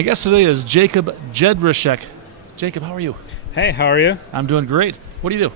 My guest today is Jakub Jedryszek. Jacob, how are you? Hey, how are you? I'm doing great. What do you do?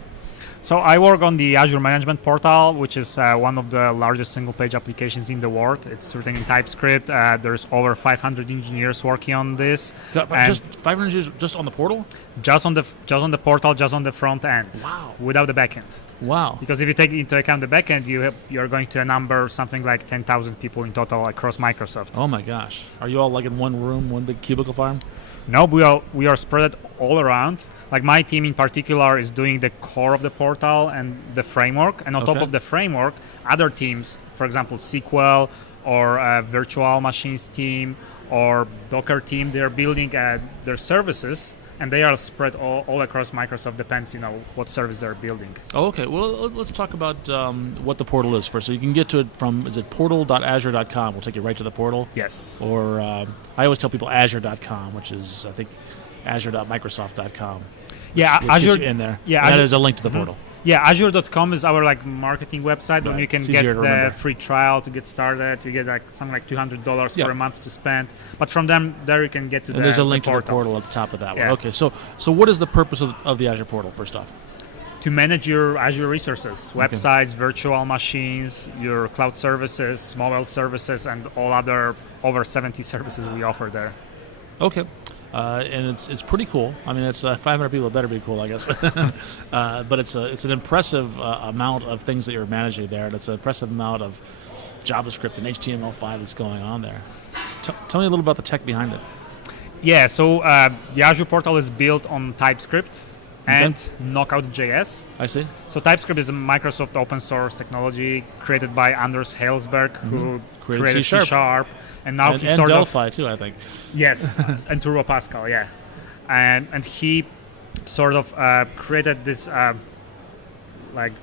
So I work on the Azure Management Portal, which is one of the largest single-page applications in the world. It's written in TypeScript. There's over 500 engineers working on this. Just 500 engineers just on the portal? Just on the portal, just on the front end. Wow. Without the backend. Wow. Because if you take into account the backend, you're going to a number something like 10,000 people in total across Microsoft. Oh my gosh. Are you all like in one room, one big cubicle farm? No, we are spread all around. Like my team in particular is doing the core of the portal and the framework, and on top of the framework, other teams, for example, SQL or virtual machines team or Docker team, they are building their services, and they are spread all across Microsoft. Depends, what service they're building. Oh, okay. Well, let's talk about what the portal is first. So you can get to it from, is it portal.azure.com? We'll take you right to the portal. Yes. Or I always tell people azure.com, which is, I think, azure.microsoft.com. Yeah, Azure in there. Yeah, that Azure, is a link to the portal. Yeah, Azure.com is our marketing website where you can get the free trial to get started. You get something like $200 for a month to spend. But from there you can get to there's a link to the portal at the top of that one. Okay, so what is the purpose of the Azure portal first off? To manage your Azure resources, websites, virtual machines, your cloud services, mobile services, and all other over 70 services we offer there. Okay. And it's pretty cool. I mean, it's 500 people. It better be cool, I guess. But it's an impressive amount of things that you're managing there, and it's an impressive amount of JavaScript and HTML5 that's going on there. Tell me a little about the tech behind it. Yeah, so the Azure portal is built on TypeScript and Knockout.js. I see. So TypeScript is a Microsoft open source technology created by Anders Hejlsberg, who created C#. And now he sort Delphi too, I think. Yes, and Turbo Pascal, yeah. And he sort of created this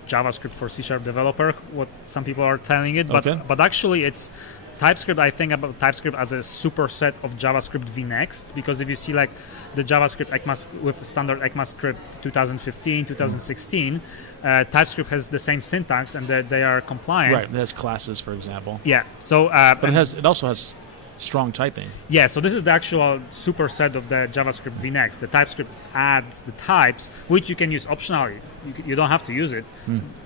JavaScript for C# developer, what some people are telling it. But actually it's TypeScript. I think about TypeScript as a superset of JavaScript vNext, because if you see the JavaScript with standard ECMAScript 2015, 2016, TypeScript has the same syntax and they are compliant. Right, it has classes, for example. Yeah. So, but it also has strong typing. Yeah. So this is the actual superset of the JavaScript vNext. The TypeScript adds the types, which you can use optionally. You don't have to use it,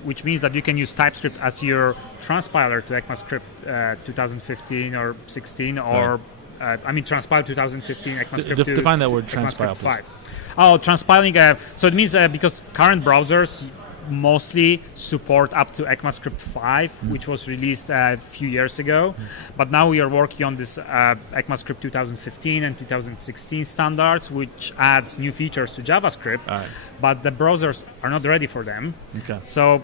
which means that you can use TypeScript as your transpiler to ECMAScript 2015 or 16 or. Transpile 2015, ECMAScript 2. Define that word, transpile, 5. Oh, transpiling. So it means because current browsers mostly support up to ECMAScript 5, which was released a few years ago. But now we are working on this ECMAScript 2015 and 2016 standards, which adds new features to JavaScript. But the browsers are not ready for them. Okay. So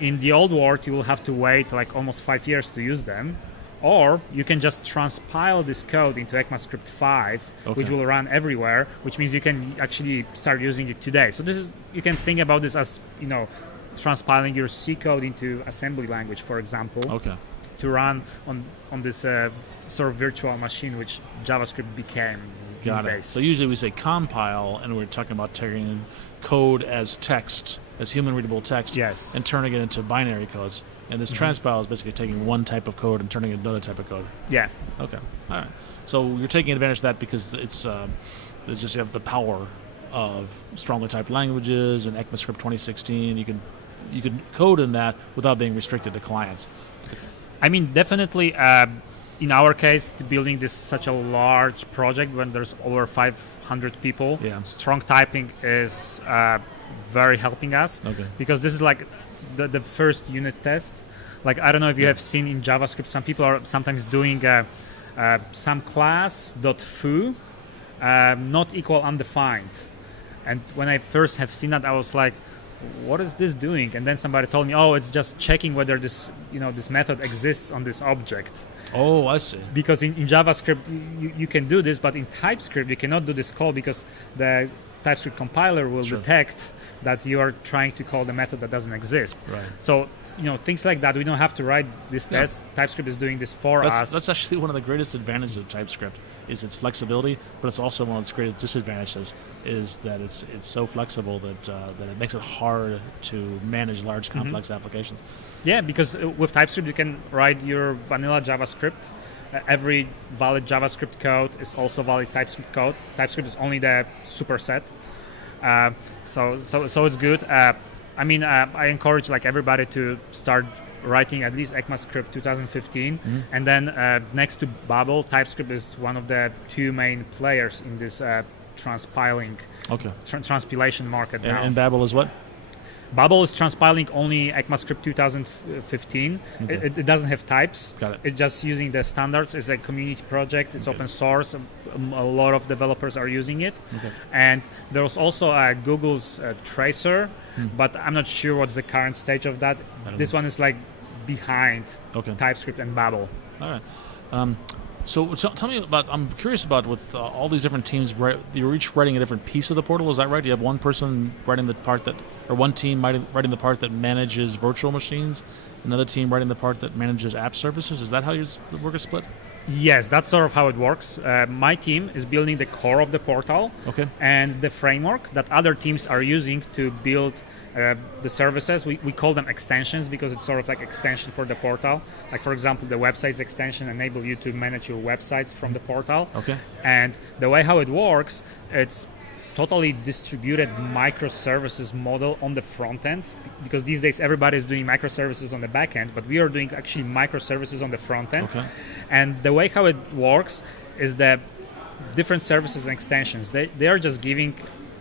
in the old world, you will have to wait almost 5 years to use them. Or you can just transpile this code into ECMAScript 5, which will run everywhere, which means you can actually start using it today. So you can think about this as, transpiling your C code into assembly language, for example, to run on this sort of virtual machine, which JavaScript became these days. So usually we say compile, and we're talking about taking code as text, as human readable text, and turning it into binary codes. And this transpile is basically taking one type of code and turning it into another type of code. Yeah. Okay. All right. So you're taking advantage of that because it's just you have the power of strongly typed languages and ECMAScript 2016. You can code in that without being restricted to clients. I mean, definitely. In our case, building this such a large project when there's over 500 people, strong typing is very helping us. Because this is the first unit test. I don't know if you have seen in JavaScript, some people are sometimes doing some class .foo not equal undefined. And when I first have seen that, I was like, what is this doing? And then somebody told me, it's just checking whether this method exists on this object. Oh, I see. Because in JavaScript, you can do this, but in TypeScript, you cannot do this call because the TypeScript compiler will detect that you are trying to call the method that doesn't exist. Right. So, things like that, we don't have to write this test. TypeScript is doing this for us. That's actually one of the greatest advantages of TypeScript, is its flexibility, but it's also one of its greatest disadvantages, is that it's so flexible that it makes it hard to manage large, complex applications. Yeah, because with TypeScript, you can write your vanilla JavaScript every valid JavaScript code is also valid TypeScript code. TypeScript is only the superset. So it's good. I encourage like everybody to start writing at least ECMAScript 2015, and then next to Babel, TypeScript is one of the two main players in this transpiling transpilation market now. And Babel is what? Babel is transpiling only ECMAScript 2015. Okay. It doesn't have types. Got it. It's just using the standards. It's a community project. It's open source. A lot of developers are using it. Okay. And there's also Google's Tracer, but I'm not sure what's the current stage of that. This one is like behind TypeScript and Babel. All right. So tell me about, I'm curious about with all these different teams, you're each writing a different piece of the portal, is that right? Do you have one person writing the part that, or one team writing the part that manages virtual machines, another team writing the part that manages app services? Is that how the work is split? Yes, that's sort of how it works. My team is building the core of the portal and the framework that other teams are using to build the services. We call them extensions because it's sort of like extension for the portal. Like for example, the websites extension enable you to manage your websites from the portal. And the way how it works, it's totally distributed microservices model on the front end, because these days everybody is doing microservices on the back end, but we are doing actually microservices on the front end. And the way how it works is that different services and extensions, they are just giving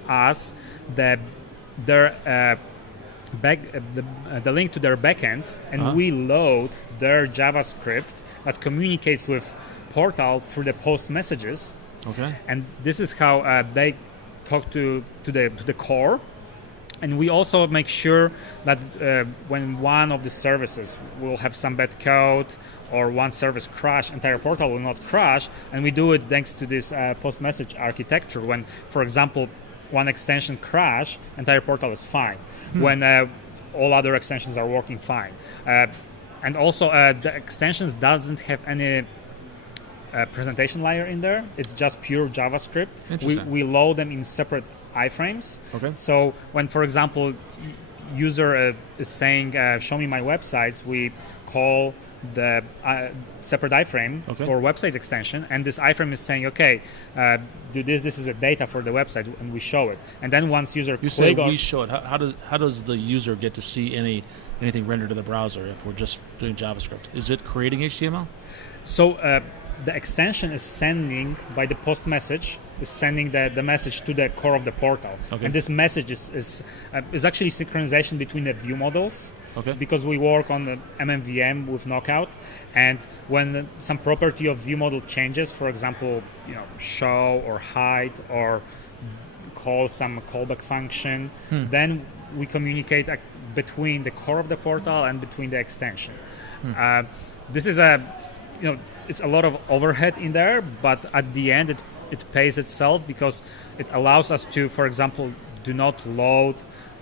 us the link to their backend, and we load their JavaScript that communicates with portal through the post messages. And this is how they talk to the core. And we also make sure that when one of the services will have some bad code or one service crash, entire portal will not crash. And we do it thanks to this post-message architecture. When, for example, one extension crash, entire portal is fine. When all other extensions are working fine. And also the extensions doesn't have any presentation layer in there. It's just pure JavaScript. We load them in separate iframes. So when, for example, user is saying, show me my websites, we call the separate iframe for websites extension, and this iframe is saying, do this is a data for the website, and we show it. And then once user we show it, how does the user get to see anything rendered to the browser if we're just doing JavaScript? Is it creating HTML? So the extension is sending, by the post message, is sending the message to the core of the portal. And this message is actually synchronization between the view models. Because we work on the MMVM with Knockout, and when some property of view model changes, for example, show or hide or call some callback function, then we communicate between the core of the portal and between the extension. This is it's a lot of overhead in there, but at the end it pays itself because it allows us to, for example, do not load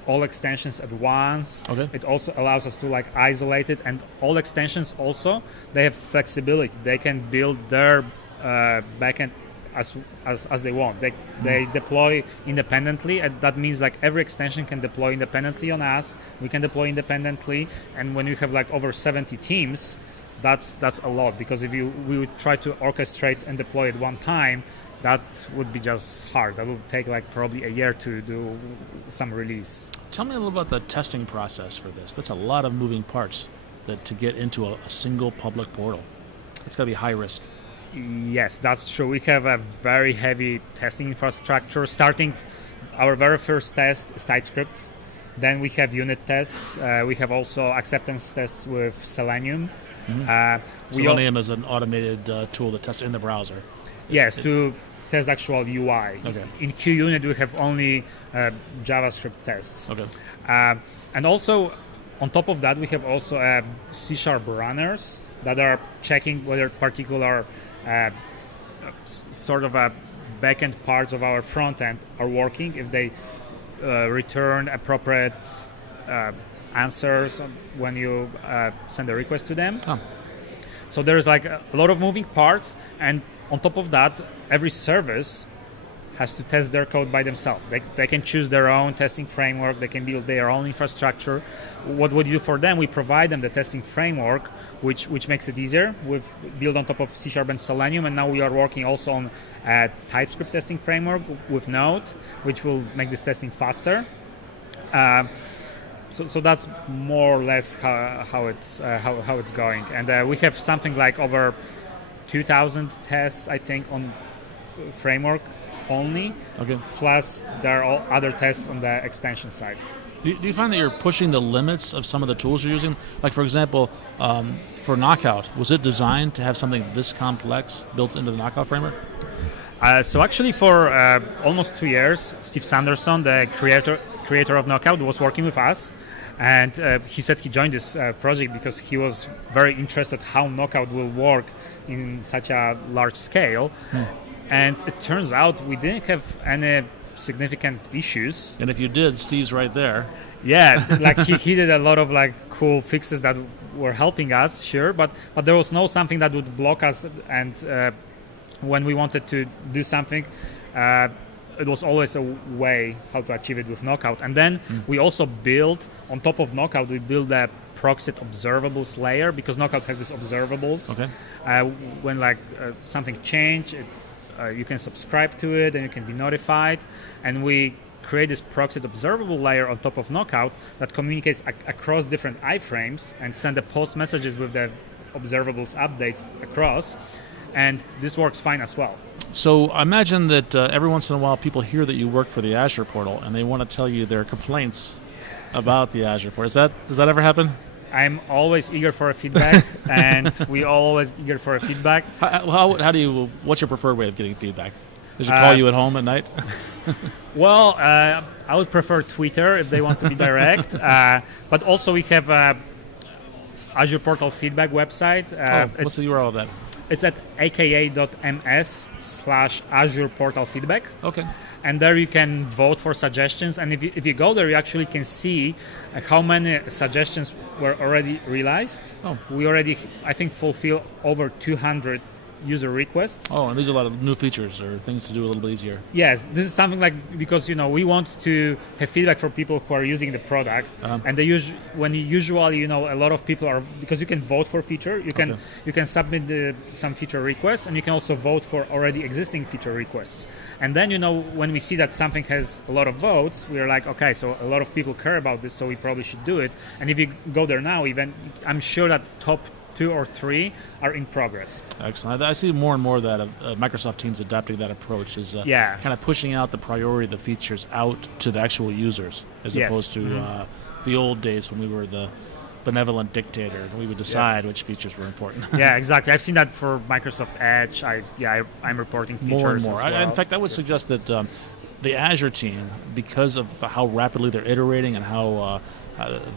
all extensions at once. It also allows us to isolate it, and all extensions also, they have flexibility. They can build their backend as they want. They deploy independently, and that means every extension can deploy independently on us. We can deploy independently, and when you have over 70 teams, that's a lot, because if we would try to orchestrate and deploy at one time, that would be just hard. That would take probably a year to do some release. Tell me a little about the testing process for this. That's a lot of moving parts to get into a single public portal. It's got to be high risk. Yes, that's true. We have a very heavy testing infrastructure. Starting our very first test is TypeScript. Then we have unit tests. We have also acceptance tests with Selenium. Selenium is an automated tool that tests in the browser. Yes, to test actual UI. In QUnit, we have only JavaScript tests. And also, on top of that, we have also C# runners that are checking whether particular sort of backend parts of our front end are working, if they return appropriate answers when you send a request to them. So there's a lot of moving parts, and on top of that, every service has to test their code by themselves. They can choose their own testing framework. They can build their own infrastructure. What we do for them, we provide them the testing framework, which makes it easier. We've built on top of C# and Selenium, and now we are working also on a TypeScript testing framework with Node, which will make this testing faster. So that's more or less how it's going. And we have something like over 2,000 tests, I think, on framework only. Okay. Plus, there are all other tests on the extension sides. Do you find that you're pushing the limits of some of the tools you're using? Like, for example, for Knockout, was it designed to have something this complex built into the Knockout framework? So actually, for almost 2 years, Steve Sanderson, the creator of Knockout, was working with us. And he said he joined this project because he was very interested how Knockout will work in such a large scale. And it turns out we didn't have any significant issues. And if you did, Steve's right there. Yeah, like he did a lot of like cool fixes that were helping us, sure, but there was no something that would block us. And when we wanted to do something, it was always a way how to achieve it with Knockout. And then we also built, on top of Knockout, we built a proxied observables layer, because Knockout has these observables. Okay. When something changed, you can subscribe to it and you can be notified. And we create this proxied observable layer on top of Knockout that communicates across different iframes and send the post messages with the observables updates across. And this works fine as well. So I imagine that every once in a while people hear that you work for the Azure portal and they want to tell you their complaints about the Azure portal. Does that ever happen? I'm always eager for a feedback, and we always eager for a feedback. What's your preferred way of getting feedback? Does it call you at home at night? Well, I would prefer Twitter if they want to be direct. But also we have Azure Portal feedback website. What's the URL of that? It's at aka.ms/Azure Portal Feedback. Okay. And there you can vote for suggestions. And if you go there, you actually can see how many suggestions were already realized. We already, I think, fulfill over 200 user requests. And these are a lot of new features or things to do a little bit easier. Yes, this is something like, because we want to have feedback for people who are using the product, and usually a lot of people are, because you can vote for feature, you can submit some feature requests, and you can also vote for already existing feature requests. And then when we see that something has a lot of votes, we are like, okay, so a lot of people care about this, so we probably should do it. And if you go there now, even I'm sure that top 2 or 3 are in progress. Excellent. I see more and more that Microsoft teams adapting that approach is kind of pushing out the priority of the features out to the actual users, as opposed to the old days when we were the benevolent dictator and we would decide which features were important. Yeah, exactly. I've seen that for Microsoft Edge. I'm reporting features more and more. As well. In fact, I would suggest that the Azure team, because of how rapidly they're iterating and how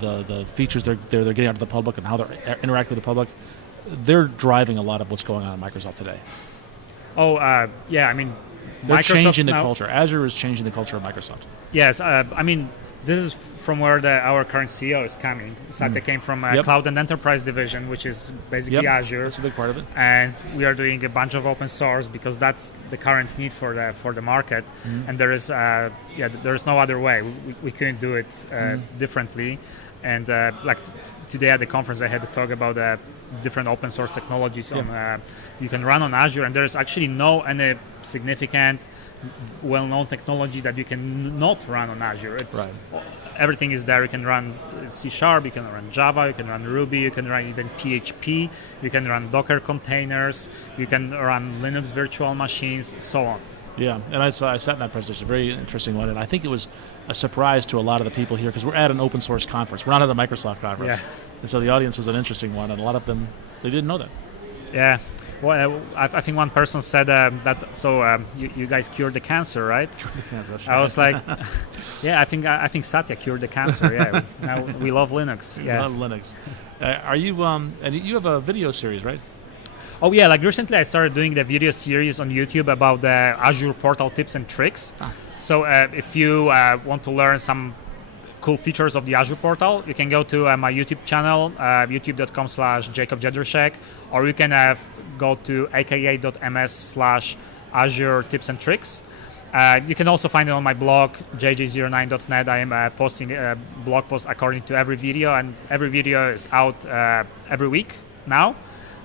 the features they're getting out to the public and how they're interacting with the public, they're driving a lot of what's going on in Microsoft today. I mean, they're Microsoft changing the culture. Azure is changing the culture of Microsoft. Yes, I mean, this is from where our current CEO is coming. Satya came from Cloud and Enterprise division, which is basically Azure. That's a big part of it. And we are doing a bunch of open source because that's the current need for the market. And there is there's no other way. We couldn't do it differently. And like today at the conference, I had to talk about different open source technologies you can run on Azure, and there's actually any significant well-known technology that you can not run on Azure. Everything is there. You can run C#, you can run Java, you can run Ruby, you can run even PHP, you can run Docker containers, you can run Linux virtual machines, so on. Yeah, and I sat in that presentation, a very interesting one, and I think it was a surprise to a lot of the people here because we're at an open source conference. We're not at a Microsoft conference. Yeah. And so the audience was an interesting one, and a lot of them, they didn't know that. Yeah. Well, I think one person said you guys cured the cancer, right? Cured the cancer, that's right. I was like, I think Satya cured the cancer. Yeah, now we love Linux. Yeah, we love Linux. Are you and you have a video series, right? Oh yeah, like recently I started doing the video series on YouTube about the Azure Portal tips and tricks. So if you want to learn some cool features of the Azure Portal, you can go to my YouTube channel, youtube.com/Jakub Jedryszek, or you can go to aka.ms/Azure tips and tricks. You can also find it on my blog, jj09.net. I am posting a blog post according to every video, and every video is out every week now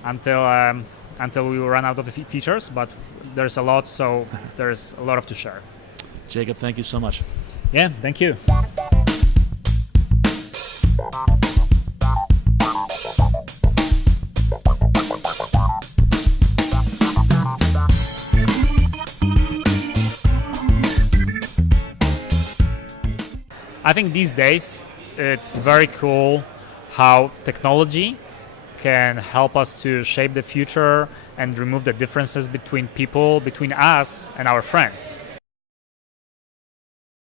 until we run out of the features. But there's a lot, so there's a lot to share. Jakub, thank you so much. Yeah, thank you. I think these days it's very cool how technology can help us to shape the future and remove the differences between people, between us and our friends.